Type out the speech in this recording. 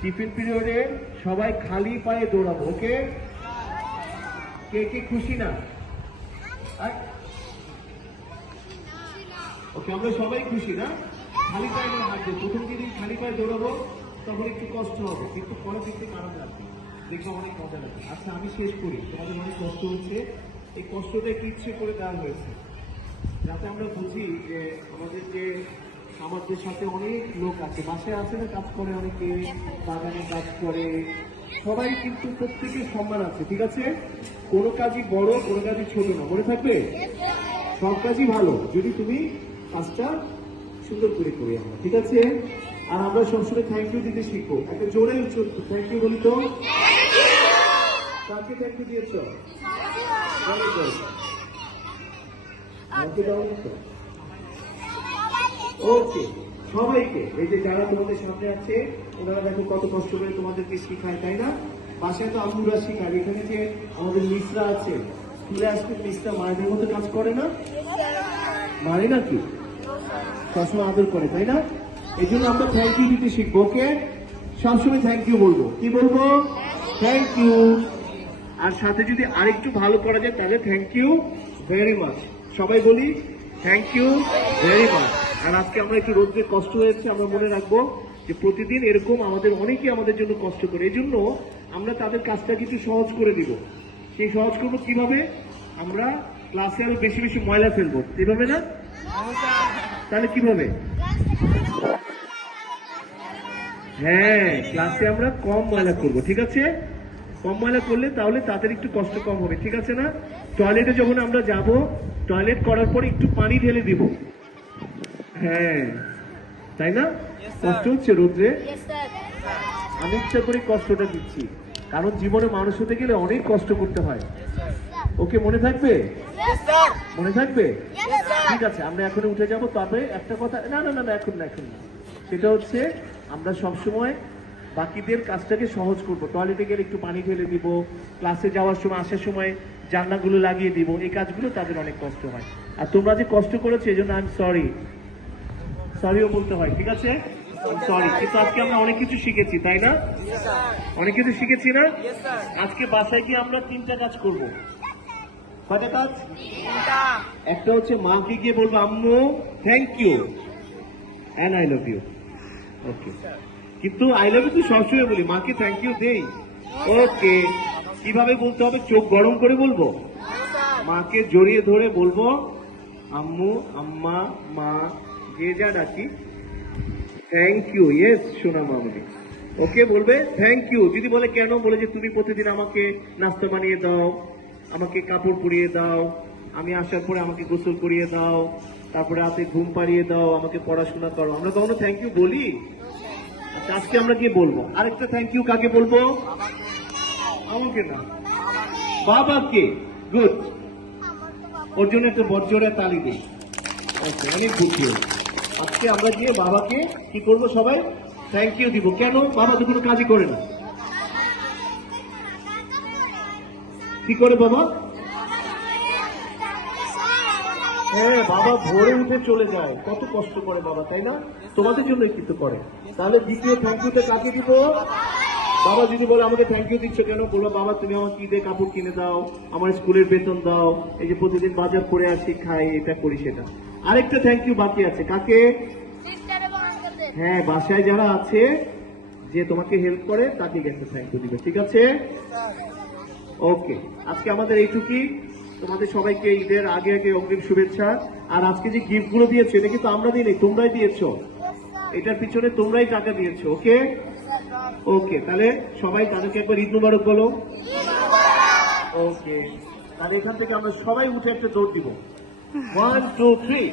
Tiffin পিরিয়ডে সবাই খালি পায়ে দৌড়াবো, ওকে? কে কে খুশি না? ওকে, আমরা সবাই খুশি না? খালি পায়ে হাঁটবে, প্রথম দিন খালি পায়ে দৌড়াবো, তখন একটু কষ্ট হবে, কিন্তু পরের দিক থেকে আরাম লাগবে, দেখবো অনেক মজা লাগবে। আচ্ছা, আমি শেষ করি, তোমাদের অনেক কষ্ট হচ্ছে, এই কষ্টটা একটু ইচ্ছে করে দেওয়া হয়েছে যাতে আমরা বুঝি যে আমাদের সাথে অনেক লোক আছে, বাসায় আছে না, কাজ করে, অনেকে বাগানে কাজ করে, সবাই কিন্তু প্রত্যেকের সম্মান আছে, ঠিক আছে? কোনো কাজই বড়, কোনো কাজই ছোট না, মনে থাকবে? সব কাজই ভালো যদি তুমি কাজটা সুন্দর করে করি আমরা, ঠিক আছে? আর আমরা সবসময় থ্যাংক ইউ দিতে শিখবো, একটা জোরে থ্যাংক ইউ বলি তো। কাকে থ্যাংক ইউ দিয়েছ? ওকে, সবাইকে। এই যে যারা তোমাদের সামনে আছে ওনারা দেখো কত কষ্ট করে তোমাদেরকে শিখায়, তাই না? বাসায় তো আম্মুরা শিখায়, এখানে যে আমাদের মিসরা আছে, স্কুলে আসতে মিসরা মায়েদের মতো কাজ করে না? মানে নাকি সবসময় আদর করে, তাই না? এই জন্য আমরা থ্যাংক ইউ দিতে শিখবো, ওকে? সবসময় থ্যাংক ইউ বলবো। কি বলবো? Thank you. আর সাথে যদি আরেকটু ভালো করা যায় তাহলে থ্যাংক ইউ ভেরি মাচ। সবাই বলি থ্যাংক ইউ ভেরি মাচ। আর আজকে আমরা একটু রোদ্রে কষ্ট হয়েছে, আমরা মনে রাখবো যে প্রতিদিন এরকম আমাদের আমাদের জন্য কষ্ট করে, এই জন্য আমরা তাদের কাজটা কিছু সহজ করে দিব। সেই সহজ করবো কিভাবে? আমরা ক্লাসে আরো বেশি বেশি ময়লা ফেলবো, এভাবে না? তাহলে কিভাবে? হ্যাঁ, ক্লাসে আমরা কম ময়লা করবো, ঠিক আছে? কম ময়লা করলে তাহলে তাদের একটু কষ্ট কম হবে, ঠিক আছে না? টয়লেটে যখন আমরা যাব, টয়লেট করার পর একটু পানি ঢেলে দিব, হ্যাঁ, তাই না? কষ্ট হচ্ছে রোদ্রে? আমি ইচ্ছা করে কষ্টটা দিচ্ছি, কারণ জীবনে মানুষ হতে গেলে অনেক কষ্ট করতে হয়। ওকে, মনে থাকবে? মনে থাকবে? ঠিক আছে, আমরা এখন উঠে যাব। তবে একটা কথা, না না না না, এখন না, এখন না, সেটা হচ্ছে আমরা সবসময় বাকিদের কাজটাকে সহজ করব। টয়লেটে গেলে একটু পানি ঢেলে দিব, ক্লাসে যাওয়ার সময় আসার সময় জানলাগুলো লাগিয়ে দিব, এই কাজগুলো তাদের অনেক কষ্ট হয়। আর তোমরা যে কষ্ট করেছো এই জন্য আমি সরিও বলতে হয়, ঠিক আছে? সরি। কিন্তু আজকে আমরা অনেক কিছু শিখেছি, তাই না? অনেক কিছু শিখেছি না? আজকে বাসায় গিয়ে আমরা 3টা কাজ করব। কয়টা কাজ? একটা হচ্ছে মাকে গিয়ে বলবো আম্মু thank you and I love you. Okay, কিন্তু আই লাভ ইউ তো সবসময় বলি, মাকে থ্যাংক ইউ দেই। ওকে, কিভাবে বলতে হবে? চোখ গরম করে বলবো, মাকে জড়িয়ে ধরে বলবো আম্মু, আম্মা, মা, যে যা ডাকি, থ্যাংক ইউ। ইয়েস সোনা মামনি। ওকে, বলবে থ্যাংক ইউ। যদি বলে কেন, বলে যে তুমি প্রতিদিন আমাকে নাস্তা বানিয়ে দাও, আমাকে কাপড় পরিয়ে দাও, আমি আসার পরে আমাকে গোসল করিয়ে দাও, তারপরে রাতে ঘুম পাড়িয়ে দাও, আমাকে পড়াশোনা করো। আমরা কখনো থ্যাংক ইউ বলি? আজকে আমরা কি বলবো? আরেকটা থ্যাংক ইউ কাকে বলবো? আমাকে না, বাবাকে। গুড, ওর জন্য একটা বর্জরে তালি দিই। অনেক খুশি। আজকে আমরা গিয়ে বাবাকে কি করবো? সবাই থ্যাংক ইউ দিব। কেন? বাবা তো কোনো কাজই করে না। কি করে বাবা? হ্যাঁ, বাবা ভোরে উঠে চলে যায়, কত কষ্ট করে বাবা, তাই না? তোমাদের জন্য কিন্তু করে। তাহলে দ্বিতীয় থ্যাংক ইউটা কাকে দিব? বাবা যদি বলে আমাকে থ্যাংক ইউ দিচ্ছ কেন, বলবো বাবা তুমি আমাকে ঈদে কাপড় কিনে দাও, আমার স্কুলের বেতন দাও, এই যে প্রতিদিন বাজার করে আসি, খাই, এটা করি, সেটা। আরেকটা থ্যাংক ইউ বাকি আছে, কাকে? হ্যাঁ, বাসায় যারা আছে যে তোমাকে হেল্প করে তাকে একটা থ্যাংক ইউ দিবে, ঠিক আছে? ওকে, আজকে আমাদের এইটুকুই। তোমাদের সবাইকে ঈদের আগে আগে অগ্রিম শুভেচ্ছা। আর আজকে যে গিফট গুলো দিয়েছো এটা কিন্তু আমরা দিইনি, তোমরাই দিয়েছো, এটার পিছনে তোমরাই টাকা দিয়েছো। ওকে ওকে, তাহলে সবাই তাদেরকে একবার ঈদ মুবারক বলো। ওকে, আর এখান থেকে আমরা সবাই উঠে একটা দৌড় দিব। 1 2 3।